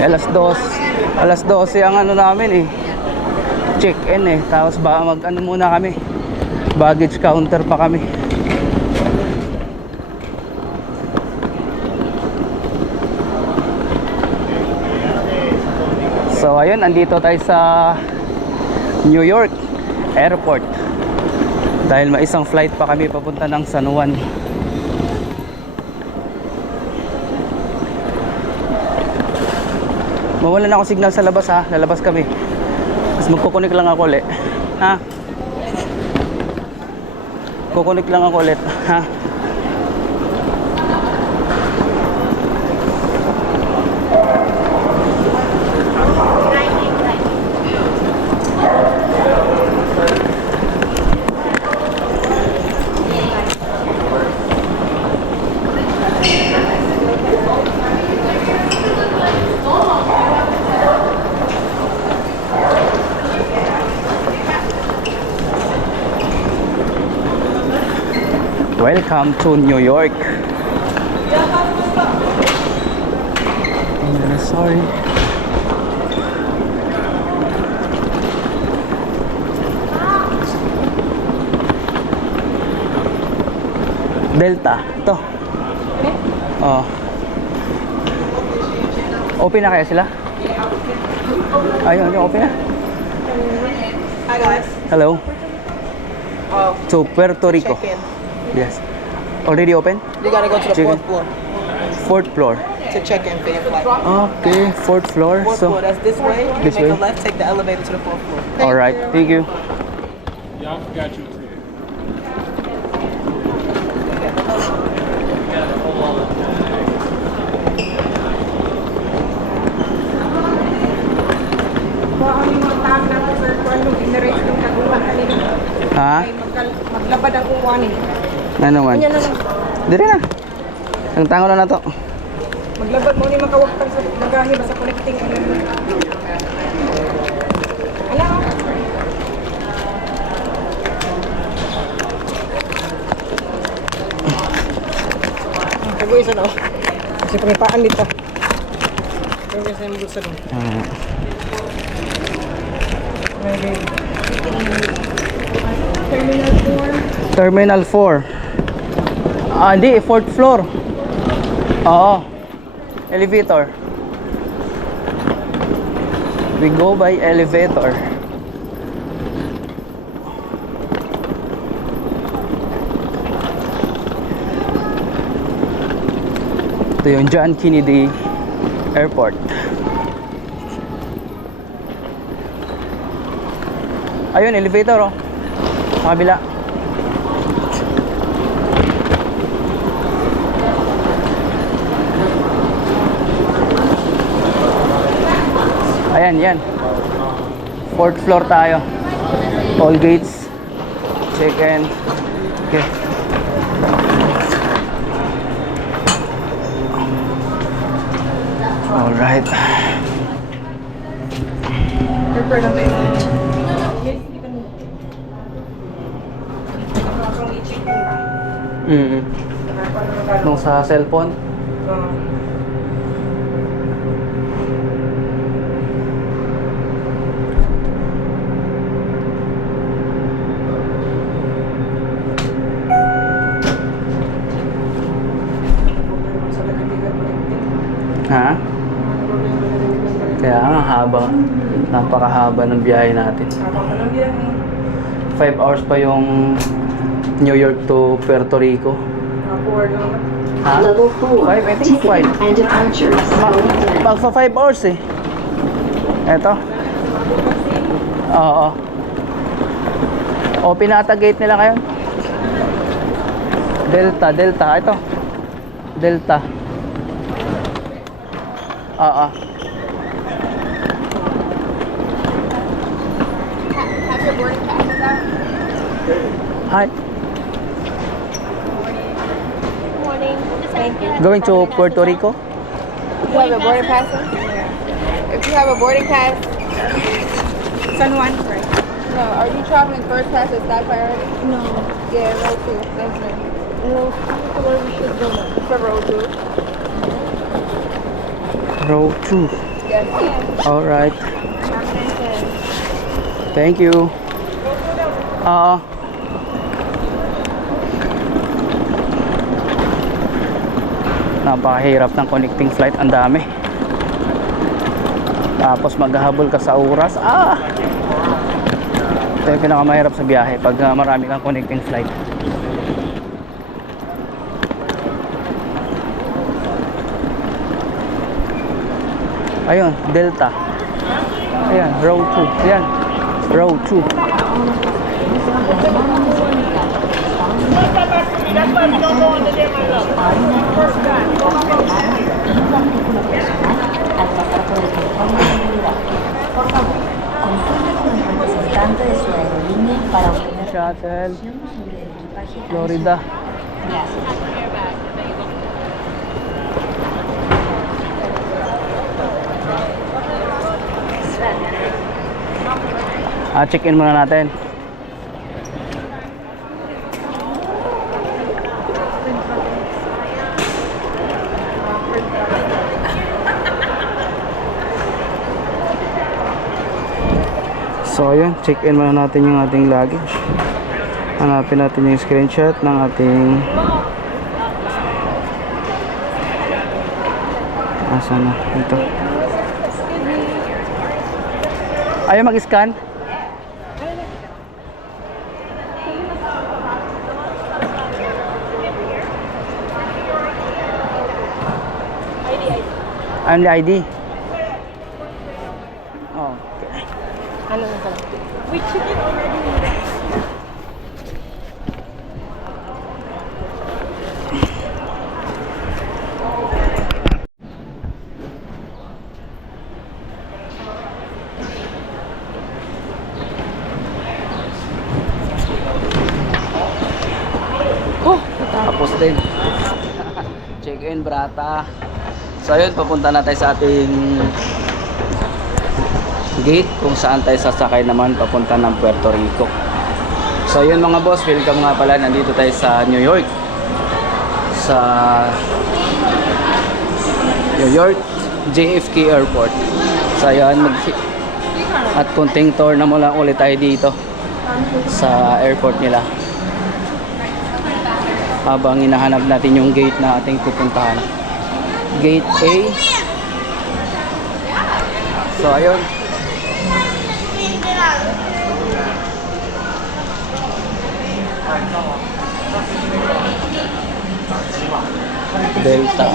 Alas 12 ang ano namin eh. Check-in eh. Tapos baka mag ano muna kami. Baggage counter pa kami. So ayun, andito tayo sa New York Airport. Dahil may isang flight pa kami papunta ng San Juan. Mawalan ako signal sa labas ha. Lalabas kami. Tapos magkukunik lang ako ulit. Ha? Kukunik lang ako ulit. Ha? Welcome to New York. Sorry. Delta. Ito. Oh. Open na kaya sila? Ayun, open na. Hi guys. Hello. To Puerto Rico. Check in. Yes. Already open? You gotta go to the Chicken. fourth floor Fourth floor. to check in for your flight. Okay, fourth floor. Fourth floor, that's this way. You This make way? a left, take the elevator to the fourth floor. All right. Thank you. Yeah, I forgot you too. Ha? Maglabad ang kuwan eh. Ano naman? Yan na lang. Dire na. Ang tango na to. Maglabad mo ni makawagtang sa magahe ba sa connecting. Ala. Tago isa na. Kasi pangipaan dito. Tago isa yung bulsa doon. Terminal 4. Ah, hindi. Fourth floor. Oo. Elevator. We go by elevator. Ito yung John Kennedy Airport. Ayun, elevator oh. Sa kabila. Ayan, yan. Fourth floor tayo. All gates. Check in. Okay. Alright. Nung sa cellphone. Ha? Kaya nga haba. Napakahaba ng biyahe natin. 5 hours pa yung New York to Puerto Rico. Ha? Level 4. 5, I think 5. And departures. Magpa 5 hours eh. Eto. Oo. O, pinata gate nila ngayon. Delta. Ito. Delta. Oo. Have your boarding passes out? Hi. Morning. Thank you. Going to Puerto Rico? You have a boarding pass? If you have a boarding pass, San Juan, right? no. Are you traveling first class or staff priority? No. Yeah, row 2. Thank you. Hello. Where we should go now? For row 2. Row 2. Yes, ma'am. Alright. Have a nice day. Thank you. Oo. Napakahirap ng connecting flight. Ang dami. Tapos maghahabol ka sa oras. Ito yung pinakamahirap sa biyahe pag marami kang connecting flight. Ayun, Delta. Ayan, row 2. Ayan, row 2. Representante de su aerolínea para obtener Shuttle, información sobre el equipaje Florida. Check-in muna natin. So ayun, check-in muna natin yung ating luggage. Hanapin natin yung screenshot ng ating asan na? Ito. Ayaw mag-scan? Ang ID. Okay. Ano na pala? Tapos din. Check-in, brata. So ayun, papunta na tayo sa ating gate kung saan tayo sasakay naman papunta ng Puerto Rico. So ayun mga boss, welcome nga pala. Nandito tayo sa New York. Sa New York JFK Airport. So ayun, at kunting tour na mula ulit tayo dito sa airport nila. Habang hinahanap natin yung gate na ating pupuntahan. Gate A. So ayun. Delta.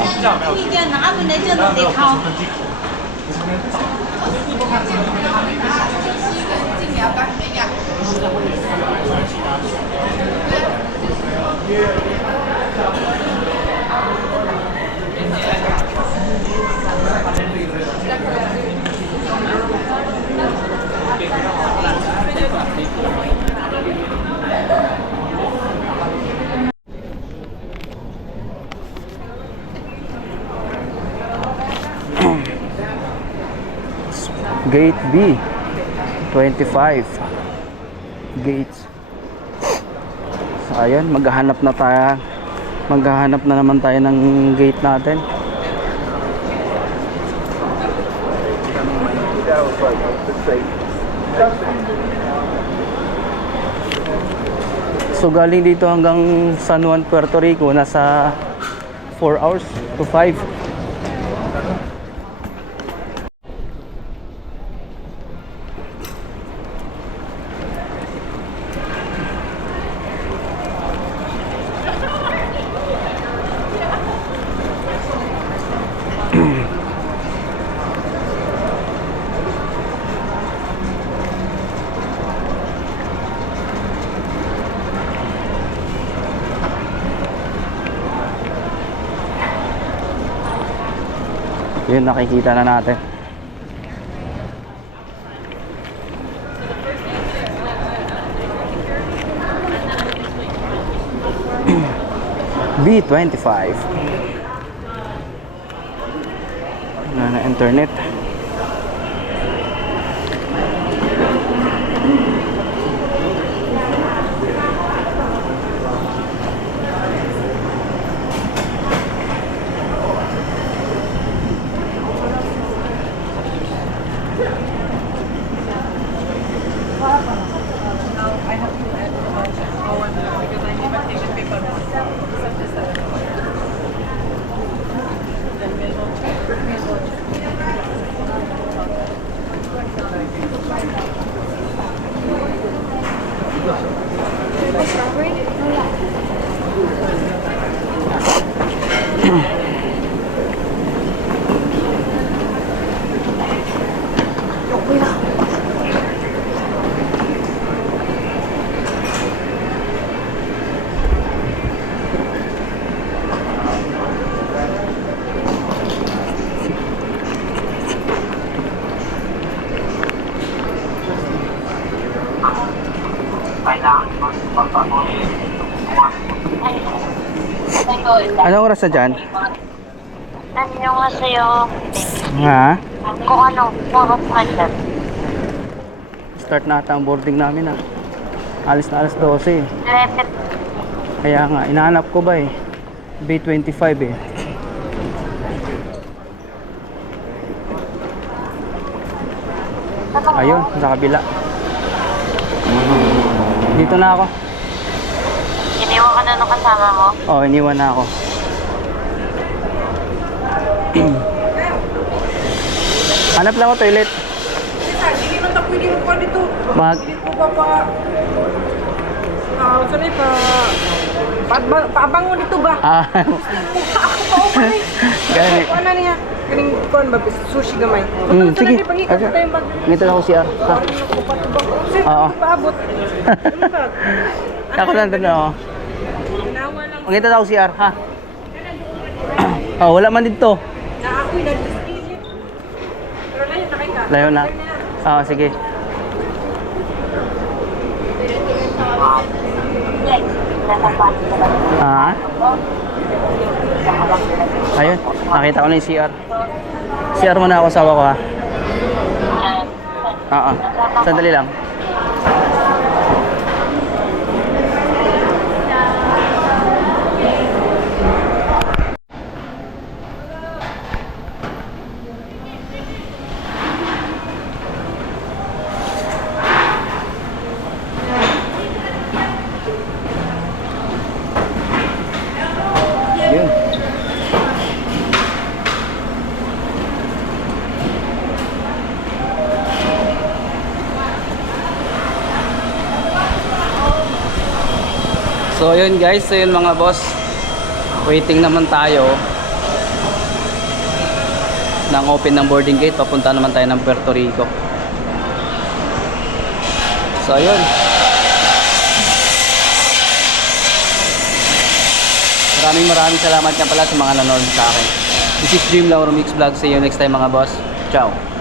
Gate B 25 gates. So ayun, maghahanap na naman tayo ng gate natin. So galing dito hanggang San Juan, Puerto Rico, nasa 4 hours to 5. Yun, nakikita na natin. B25. Wala na internet. Anong oras na dyan? 안녕하세요. Ha? kung ano, oras na dyan. Start na ata ang boarding namin ah. Alis na alas 12 eh. 11. Kaya nga, inahanap ko ba eh. B25 eh. Ayun, sa kabila. Dito na ako. Iniwan ka na nung kasama mo? Oh, iniwan na ako. Hanap lang ako toilet. Hindi man tayo pwede mo dito. Mag... Hindi ko pa sorry pa. Paabang mo dito ba? Ah, Ako pa ni. gani. Ano niya? Kaning kuan ba sushi gamay. Sige. Pangikot Okay. tayo bag. Ngito na ako siya. Ha? Oo. Paabot. Ako lang doon ako. Ginawa lang Ngito na ako siya. Ha? Oh, wala man dito. na ako'y nag-isip. Pero layo na kayo ka. Layo na. Ah, sige. Ah. Ayun, nakita ko na yung CR. CR muna ako, asawa ko ha. Sandali lang. Yun. So yun guys, so yun mga boss. Waiting naman tayo ng open ng boarding gate. Papunta naman tayo ng Puerto Rico. So yun. Maraming salamat nga pala sa mga nanonood sa akin. This is Dream Lauro Mix Vlog. See you next time mga boss. Ciao.